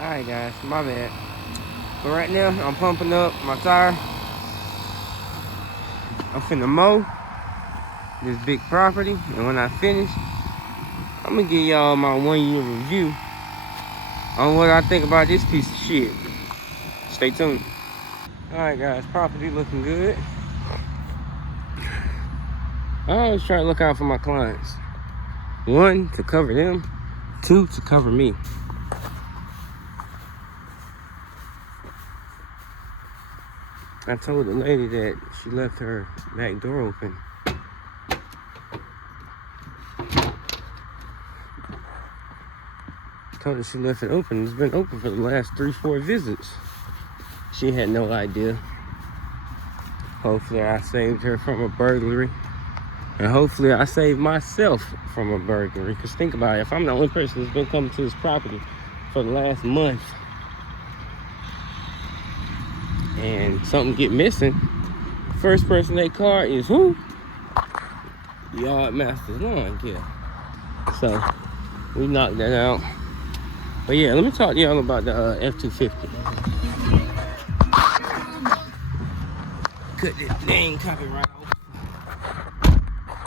Alright guys, my bad. But right now, I'm pumping up my tire. I'm finna mow this big property, and when I finish, I'm gonna give y'all my 1 year review on what I think about this piece of shit. Stay tuned. Alright guys, property looking good. I always try to look out for my clients. 1, to cover them. 2, to cover me. I told the lady that she left her back door open. Told her she left it open. It's been open for the last 3-4 visits. She had no idea. Hopefully I saved her from a burglary. And hopefully I saved myself from a burglary. Because think about it, if I'm the only person that's been coming to this property for the last month and something get missing, first person they call is who? Yard Master's Lawn Care. So we knocked that out. But yeah, let me talk to y'all about the F-250. Cut this dang copyright off.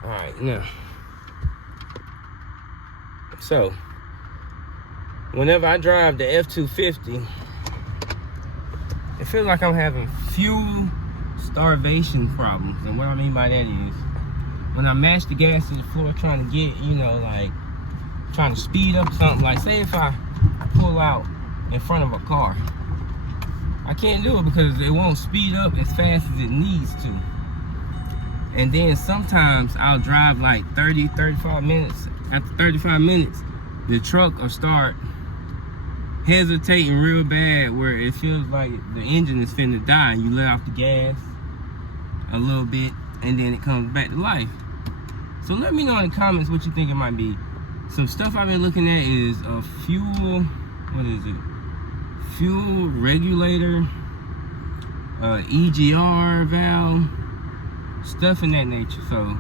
Alright, now. So, whenever I drive the F-250, it feels like I'm having fuel starvation problems. And what I mean by that is, when I mash the gas to the floor trying to get, you know, like, trying to speed up something, like say if I pull out in front of a car, I can't do it because it won't speed up as fast as it needs to. And then sometimes I'll drive like 30-35 minutes. After 35 minutes, the truck will start hesitating real bad, where it feels like the engine is finna die. You let off the gas a little bit and then it comes back to life. So let me know in the comments what you think it might be. Some stuff I've been looking at is a fuel, what is it? Fuel regulator, EGR valve, stuff in that nature. So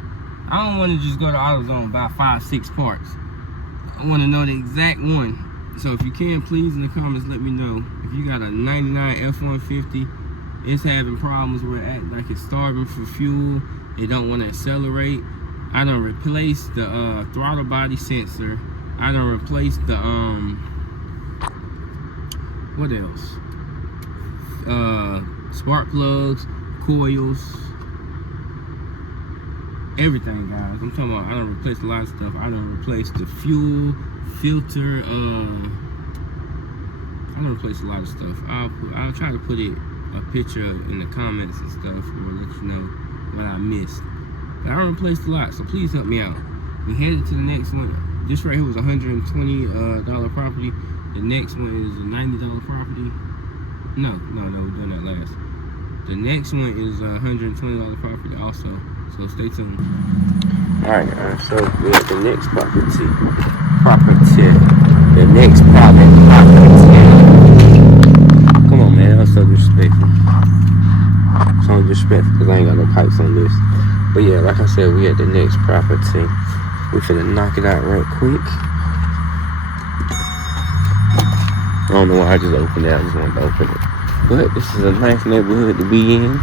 I don't want to just go to AutoZone and buy 5-6 parts. I want to know the exact one. So if you can, please in the comments let me know. If you got a 99 F-150, it's having problems where it acts like it's starving for fuel, it don't want to accelerate. I done replaced the throttle body sensor. I done replaced the what else? Spark plugs, coils, everything, guys. I'm talking about I done replaced a lot of stuff. I done replaced the fuel filter. I done replaced a lot of stuff. I'll try to put a picture in the comments and stuff, or let you know what I missed. But I replaced a lot, so please help me out. We headed to the next one. This right here was a $120 property. The next one is a $90 property. No, we're doing that last. The next one is a $120 property also. So stay tuned. Alright guys, so we have the next property. The next property. Come on man, that's so disrespectful. So disrespectful because I ain't got no pipes on this. But yeah, like I said, we at the next property. We finna knock it out right quick. I don't know why I just opened it. I just wanted to open it. But this is a nice neighborhood to be in.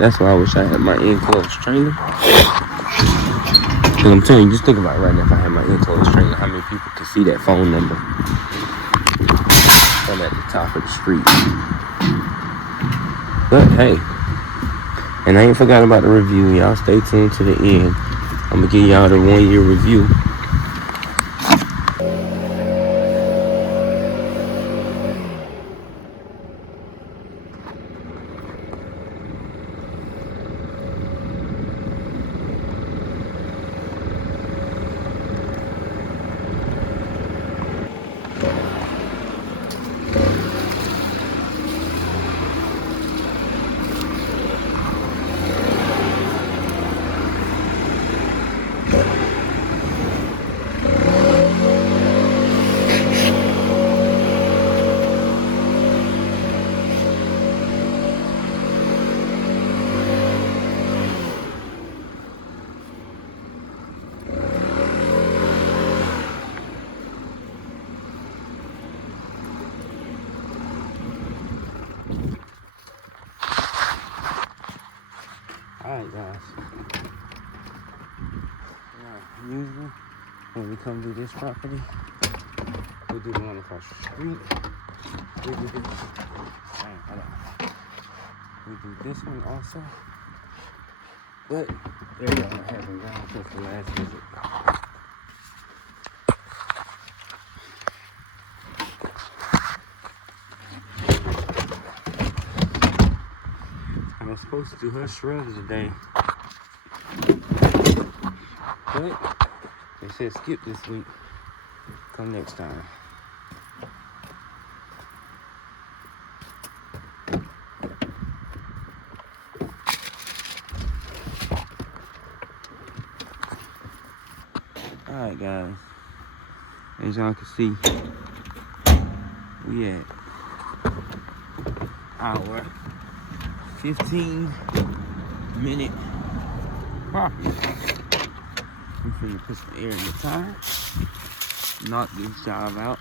That's why I wish I had my enclosed trailer. And I'm telling you, just think about it right now. If I had my enclosed trailer, how many people could see that phone number? I'm at the top of the street. But hey. And I ain't forgot about the review. Y'all stay tuned to the end. I'm gonna give y'all the 1 year review. when we come to this property. We do the one across the street. We do this. Dang, hold on. We do this one also. But there you go. I haven't gone since the last visit. I was supposed to do her shrubs today, but they said skip this week. Come next time. Alright guys, as y'all can see, we at our 15-minute property. We finna put some air in the tire, knock this job out.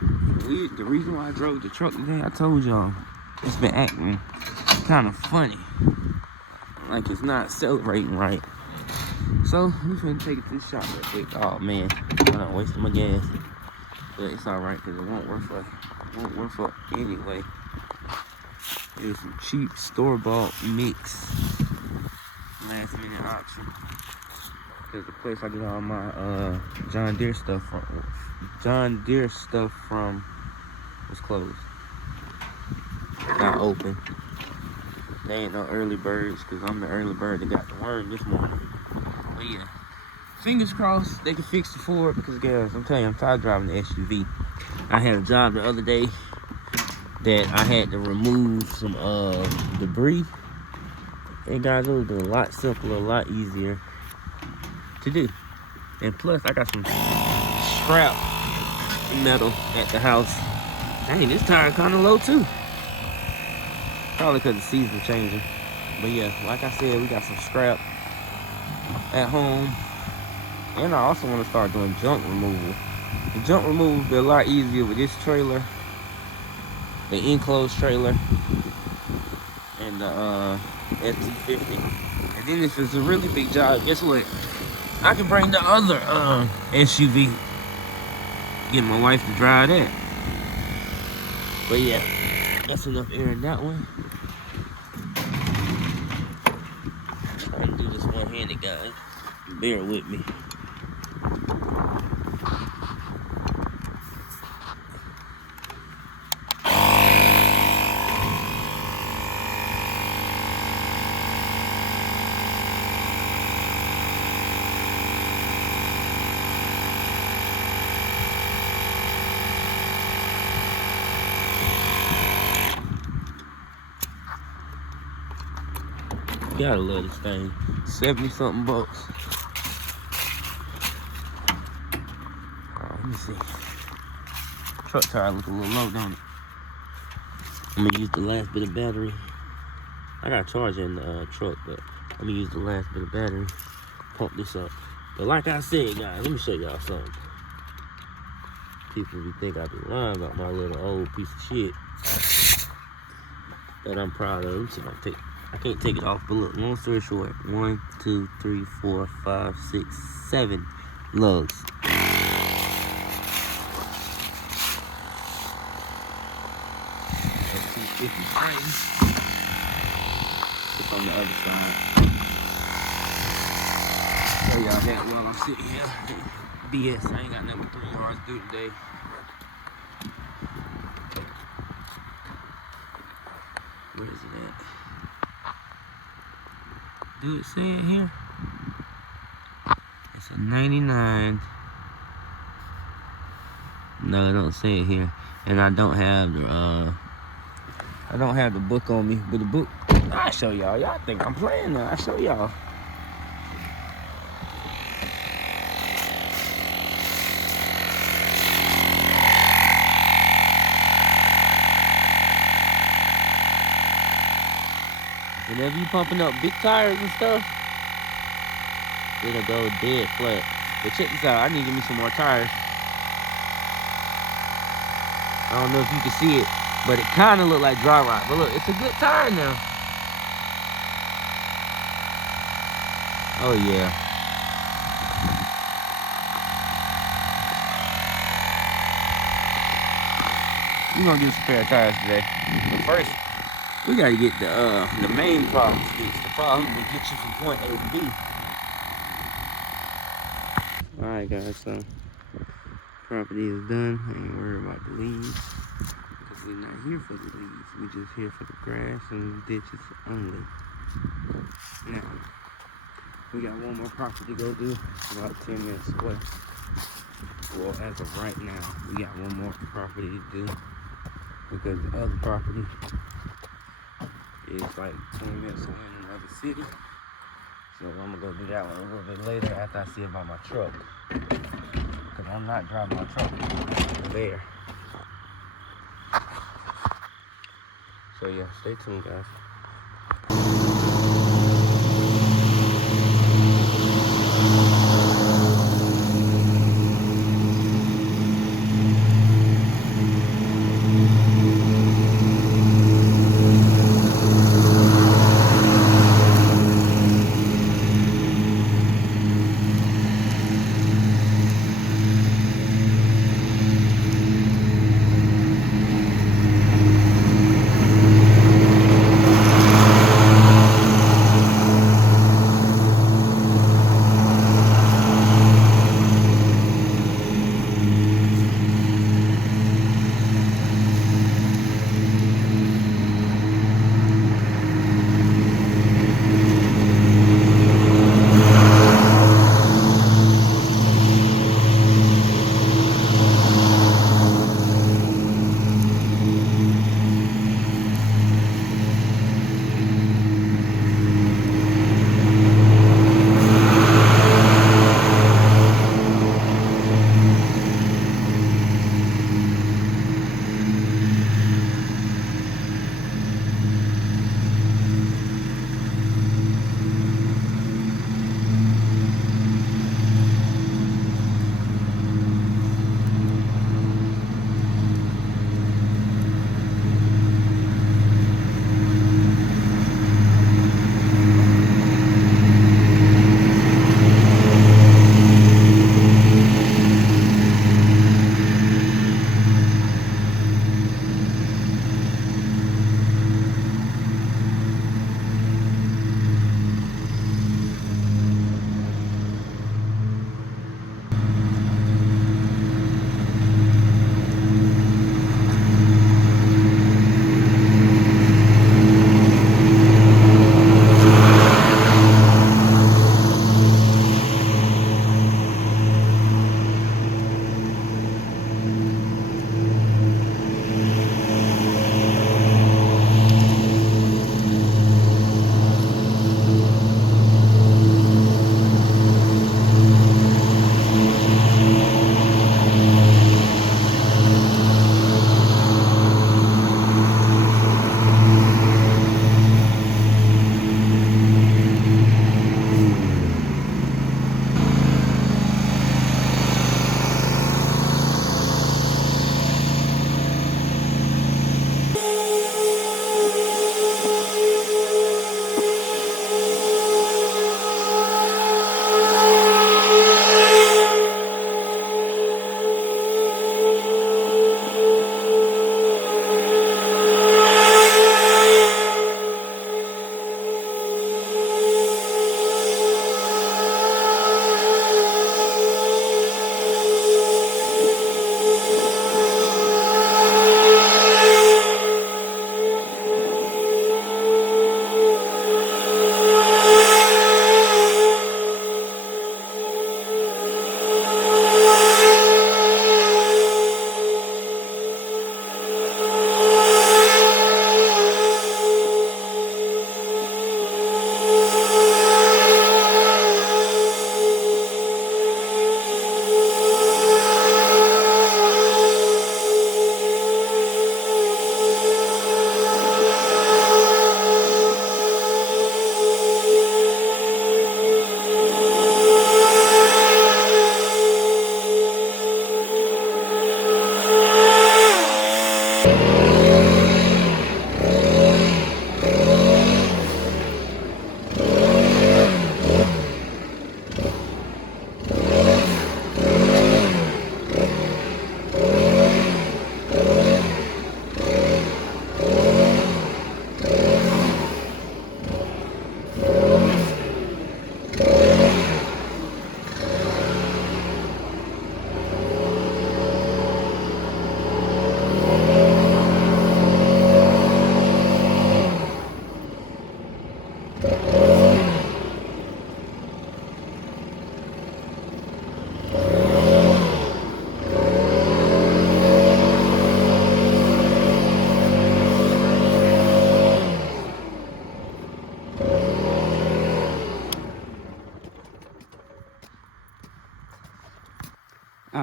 The reason why I drove the truck today, I told y'all, it's been acting kind of funny. Like it's not accelerating right. So we finna take this shot real quick. Oh man, I'm not wasting my gas. But it's alright because it won't work for anyway. It was some cheap store-bought mix. Last minute option. Because the place I get all my John Deere stuff from was closed. Not open. They ain't no early birds because I'm the early bird that got the worm this morning. But yeah, fingers crossed they can fix the Ford because guys, I'm telling you, I'm tired of driving the SUV. I had a job the other day that I had to remove some debris. And guys, it was a lot simpler, a lot easier to do. And plus, I got some scrap metal at the house. Dang, this tire kind of low too. Probably because the season changing. But yeah, like I said, we got some scrap at home. And I also want to start doing junk removal. The junk removal will be a lot easier with this trailer, the enclosed trailer, and the F250. And then if it's a really big job, guess what? I can bring the other SUV. Get my wife to drive that. But yeah, that's enough air in that one. I'm trying to do this one-handed, guys. Bear with me. Gotta love this thing. 70-something bucks. Let me see. Truck tire look a little low, don't it? I'm gonna use the last bit of battery. I got a charger in the truck, but I'm gonna use the last bit of battery. Pump this up. But like I said, guys, let me show y'all something. People be think I be lying about my little old piece of shit that I'm proud of. Let me see if I can take. I can't take it off, but look, long story short, 1, 2, 3, 4, 5, 6, 7 lugs. That's 250 frames. It's on the other side. Show y'all that while I'm sitting here. BS, I ain't got nothing but 3 yards to do today. Where is it at? Do it say it here? It's a 99. No, it don't say it here. And I don't have the book on me, but the book I'll show y'all. Y'all think I'm playing now. I'll show y'all. Whenever you pumping up big tires and stuff, it'll go dead flat. But check this out, I need to get me some more tires. I don't know if you can see it, but it kind of look like dry rot. But look, it's a good tire now. Oh yeah. We're gonna get some spare tires today. But first, we gotta get the main problem fixed. The problem will get you from point A to B. Alright guys, so property is done. I ain't worried about the leaves. Because we're not here for the leaves. We're just here for the grass and ditches only. Now, we got one more property to go do. About 10 minutes away. Well, as of right now, we got one more property to do. Because the other property is like 20 minutes away in another city. So I'm gonna go do that one a little bit later after I see about my truck. Because I'm not driving my truck there. So yeah, stay tuned guys.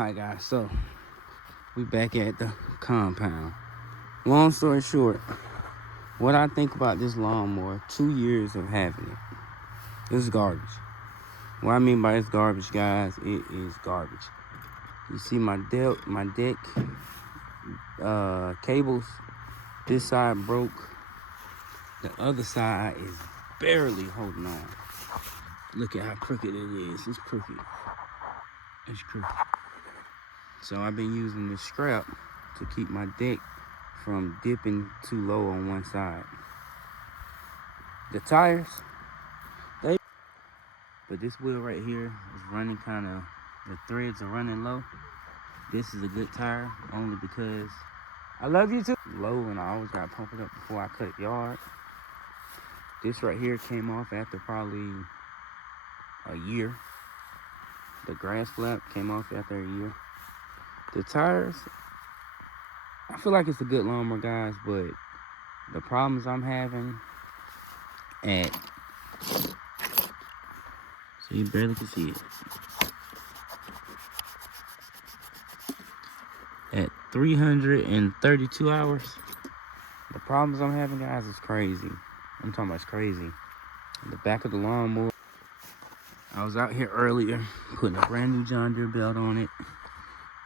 Alright guys, so we back at the compound. Long story short, what I think about this lawnmower, 2 years of having it, this is garbage. What I mean by it's garbage, guys, it is garbage. You see my deck cables, this side broke, the other side is barely holding on. Look at how crooked it is. It's crooked. It's crooked. So I've been using this scrap to keep my deck from dipping too low on one side. The tires, but this wheel right here is running kind of, the threads are running low. This is a good tire only because I love you too. Low, and I always got to pump it up before I cut yard. This right here came off after probably a year. The grass flap came off after a year. The tires, I feel like it's a good lawnmower, guys, but the problems I'm having at, so you barely can see it, at 332 hours, the problems I'm having, guys, is crazy. I'm talking about it's crazy. The back of the lawnmower, I was out here earlier putting a brand new John Deere belt on it,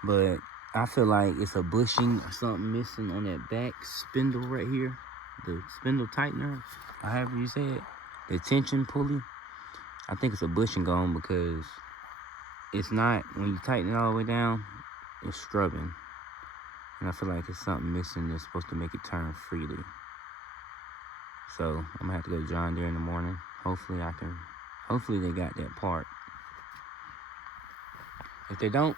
but I feel like it's a bushing or something missing on that back spindle right here, the spindle tightener, however you say it, the tension pulley. I think it's a bushing gone because it's not, when you tighten it all the way down, it's scrubbing. And I feel like it's something missing that's supposed to make it turn freely. So I'm gonna have to go to John Deere in the morning. Hopefully they got that part. If they don't,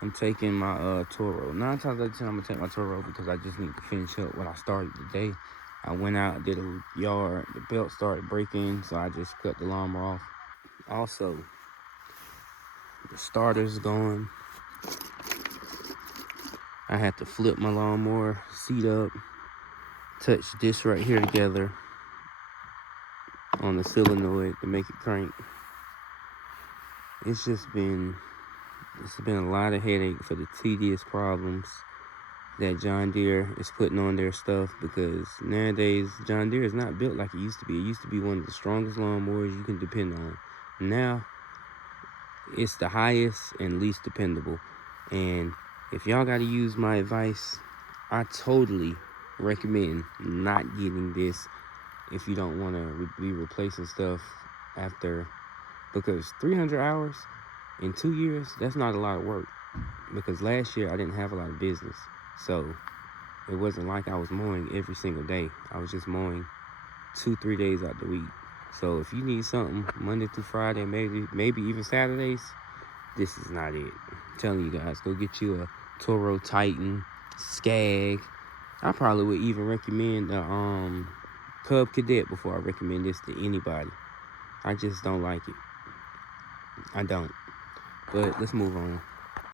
I'm taking my Toro. 9 times out of 10, I'm gonna take my Toro because I just need to finish up what I started today. I went out, did a yard, the belt started breaking, so I just cut the lawnmower off. Also, the starter's gone. I had to flip my lawnmower seat up, touch this right here together on the solenoid to make it crank. It's been a lot of headache for the tedious problems that John Deere is putting on their stuff, because nowadays John Deere is not built like it used to be. It used to be one of the strongest lawnmowers you can depend on. Now it's the highest and least dependable. And if y'all got to use my advice, I totally recommend not getting this if you don't want to be replacing stuff after, because 300 hours in 2 years, that's not a lot of work. Because last year I didn't have a lot of business, so it wasn't like I was mowing every single day. I was just mowing 2-3 days out the week. So if you need something Monday through Friday, maybe even Saturdays, this is not it. I'm telling you guys, go get you a Toro Titan, Skag. I probably would even recommend the Cub Cadet before I recommend this to anybody. I just don't like it. I don't. But let's move on.